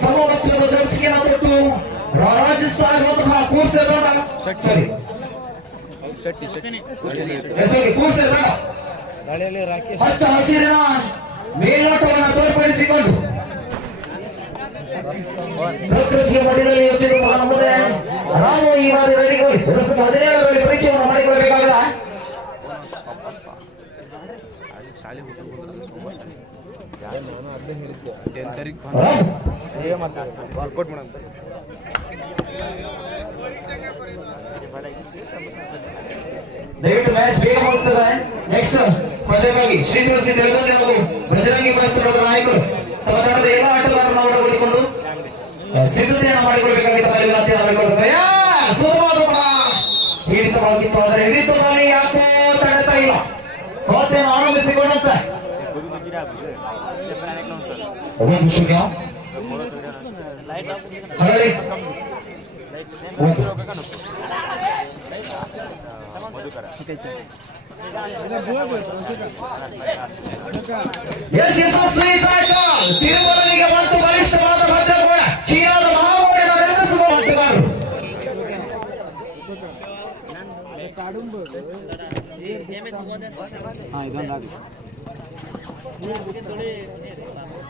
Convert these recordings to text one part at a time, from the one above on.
ಸಮವಸ್ತ್ರ ಧರಿಸಿಗೆ ತೊಟ್ಟು ರಾಜಸ್ಥಾನ ಕೂರ್ಸೇಬೇಡ ಸರಿ ಹೆಸರಿಗೆ ಕೂರ್ಸೇಬೇಡ ಹಚ್ಚ ಹಸಿರಿನ ಮೇಲ್ನೋಟವನ್ನು ತೋರ್ಪಡಿಸಿಕೊಂಡು ಪ್ರಕೃತಿಯ ಮಡಿಲಲ್ಲಿ ಎತ್ತಿರುವ ನಮ್ಮದೇ ನಾವು ಈ ಬಾರಿ ಸಾವಿರದ ಹದಿನೇಳರಲ್ಲಿ ಪರಿಚಯವನ್ನು ವರ್ಕೌಟ್ ದಯವಿಟ್ಟು ಮ್ಯಾಚ್ ಬೇಗ ಹೋಗ್ತದೆ ನೆಕ್ಸ್ಟ್ ಪಂದ್ಯಕ್ಕಾಗಿ ಶ್ರೀ ತುಳಸಿ ನೆಲಗಂದೆ ಅವರು. ಬಜರಂಗಿ ಬಯಸ್ತುಗಳ ನಾಯಕರು. ತಮ್ಮ ತಂಡದ ಎಲ್ಲ ಆಟಗಾರರನ್ನು ಸಿದ್ಧತೆಯನ್ನು ಮಾಡಿಕೊಳ್ಬೇಕಾಗಿ ತಮ್ಮಲ್ಲಿ ಒಂದು ಶೂನ್ಯ ಹರಳಿ ಒಂದು ಎಸ್ ಯಶಸ್ವಿ ಸಾಯ್ಕಲ್ ತಿರುಮಲನಿಗೆ ಮತ್ತು ಬಲಿಷ್ಠವಾದ ಭದ್ರಕೋಣ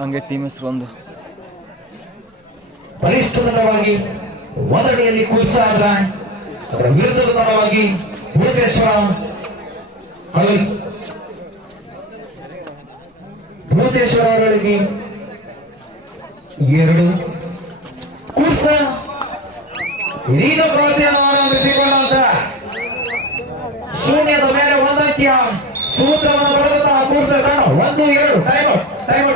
ಹಂಗೆ ಟೀಮ್ ಹೆಸರು ಒಂದು. ಬಲಿಷ್ಠ ತಂಡವಾಗಿ ಮೊದಲನೆಯಲ್ಲಿ ಕುರ್ಸಾದ ಅದರ ವಿರುದ್ಧದ ತಂಡವಾಗಿ ಭೂತೇಶ್ವರ ಕಲಿ ಭೂತೇಶ್ವರ ಅವರಿಗೆ ಎರಡು. ಕುರ್ಸ ಇದೀಗ ಪ್ರವೃತ್ತಿಯನ್ನು ಆರಂಭಿಸಿಕೊಂಡಂತ. ಶೂನ್ಯದ ಮೇಲೆ ಒಂದಕ್ಕೆ ಸೂತ್ರವನ್ನು ಬರೆದಂತಹ ಕುರ್ಸ ತಂಡ ಒಂದು ಎರಡು ಟೈಮ್ ಟೈಮ್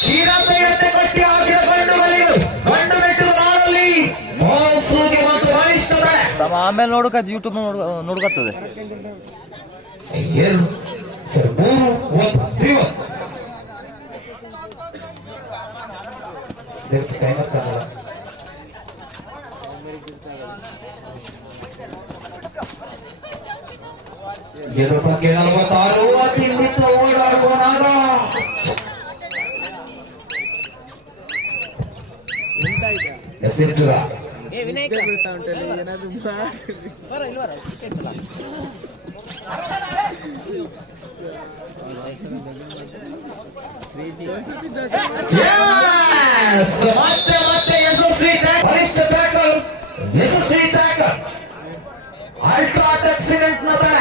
ಕ್ಷೀರತೆಯಂತೆ ಕಟ್ಟಿ ಹಾಕಿದ ಗಂಡು ಬಲಿಗಳು ಗಂಡು ನಾಡಲ್ಲಿ ಮೋಸೂಗೆ ಮತ್ತು ತಮ್ಮ ಆಮೇಲೆ ನೋಡಕ ಯೂಟ್ಯೂಬ್ ನೋಡ್ ನೋಡ್ಕತ್ತದೆ. ಸರ್ ಮೂರು ಒಂದು తెలుసు టైం వస్తాను కదా ఎదురుపక్కి నలభతారు తిండితో ఓడాడుకున్నారా ఎస్ఎంటురా Yeah! ಮತ್ತೆ ಮತ್ತೆ ಯಶಸ್ವಿ ಟ್ಯಾಕ್ ಬಲಿಷ್ಠ ಟ್ಯಾಕಲ್ ಯಶಸ್ವಿ ಟ್ಯಾಕಲ್ ಅಲ್ಟ್ರಾ ಆಕ್ಸಿಡೆಂಟ್ ನ ತರ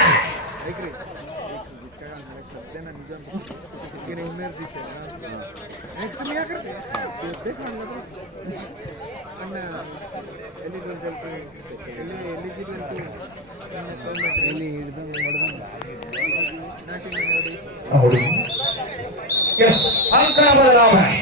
ಹೌದು ಎಸ್ ಅಂಕಣ ಬದಲಾವಣೆ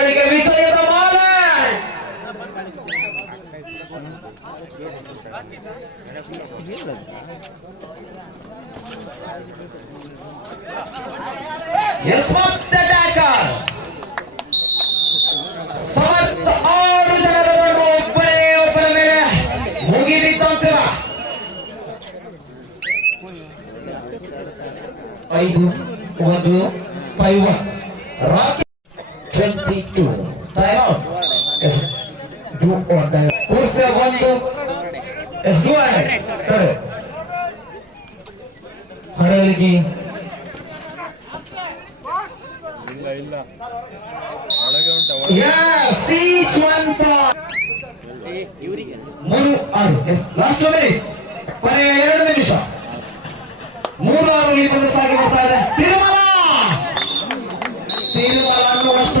ಎಸ್ ಮತ್ತೆ ಟ್ಯಾಕರ್ ಸಮರ್ಥ ಆರು ಜನರ ದಂಡು ಒಬ್ಬನೇ ಒಬ್ಬನ ಮೇಲೆ ಮುಗಿಬಿತ್ತಂತಿಲ್ಲ ಐದು ಒಂದು five rakhi twenty two time out ಎಸ್ ಡೂ ಆರ್ ಡೈ ಕೋರ್ಸ್ ಒಂದು ಎಸ್ ಡೂ ಆರ್ ಹರಳಿಗೆ ಇಲ್ಲ ಇಲ್ಲ ಒಳಗೆ ಉಂಟ Yes, each one for ಮೂರು ಆರು. ಎಸ್ ಲಾಸ್ಟ್ ಮಿನಿಟ್ ಕೊನೆಯ ಎರಡು ನಿಮಿಷ. ಮೂರು ಆರು ಸಾಗಿ ಬರ್ತಾ ಇದೆ. ತಿರುಮಲ! ತಿರುಮಲ ಅನ್ನುವಷ್ಟರಲ್ಲಿ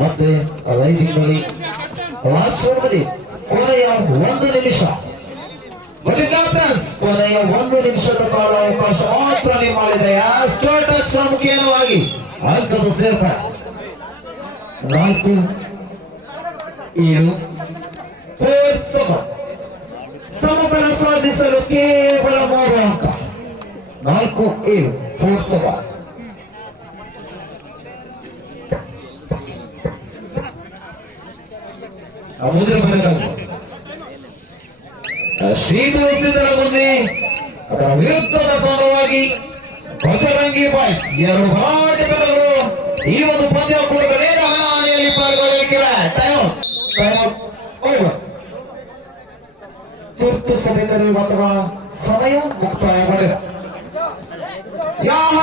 ಮತ್ತೆ ರೈಟಿಂಗ್ನಲ್ಲಿ ಲಾಸ್ಟ್ ಓವರ್ನಲ್ಲಿ ಕೊನೆಯ ಒಂದು ನಿಮಿಷ. ಕೊನೆಯ ಒಂದು ನಿಮಿಷದ ಕಾಲ ಅವಕಾಶ ಮಾತ್ರ ನಿಮ್ಮಲ್ಲಿದೆ ಸ್ಟೇಟಸ್ ಮುಖೇನವಾಗಿ ಅಂಕದ ಸೇರ್ಪ ನಾಲ್ಕು, ಏಳು ಸೆವೆನ್ ಸಮಬಲ ಸಾಧಿಸಲು ಕೇವಲ ಮೂರು ಅಂಕ. ನಾಲ್ಕು, ಏಳು ಫೋರ್ ಮುಂದೆ ಮುಂದೆ ಅದರ ವಿರುದ್ಧದ ಪರವಾಗಿ ಬಜರಂಗಿ ಬಾಯ್ಸ್ ಎರಡು ಹೋರಾಟಗಾರರು ಈ ಒಂದು ಪಂದ್ಯ ನೇರ ಹಣಾಹಣಿಯಲ್ಲಿ ಪಾಲ್ಗೊಳ್ಳಲಿಕ್ಕಿಲ್ಲ. ಟೈಮ್ ತುರ್ತು ಸಭೆ ಅಥವಾ ಸಮಯ ಮುಕ್ತಾಯಗೊಂಡಿದೆ ಯಾಹ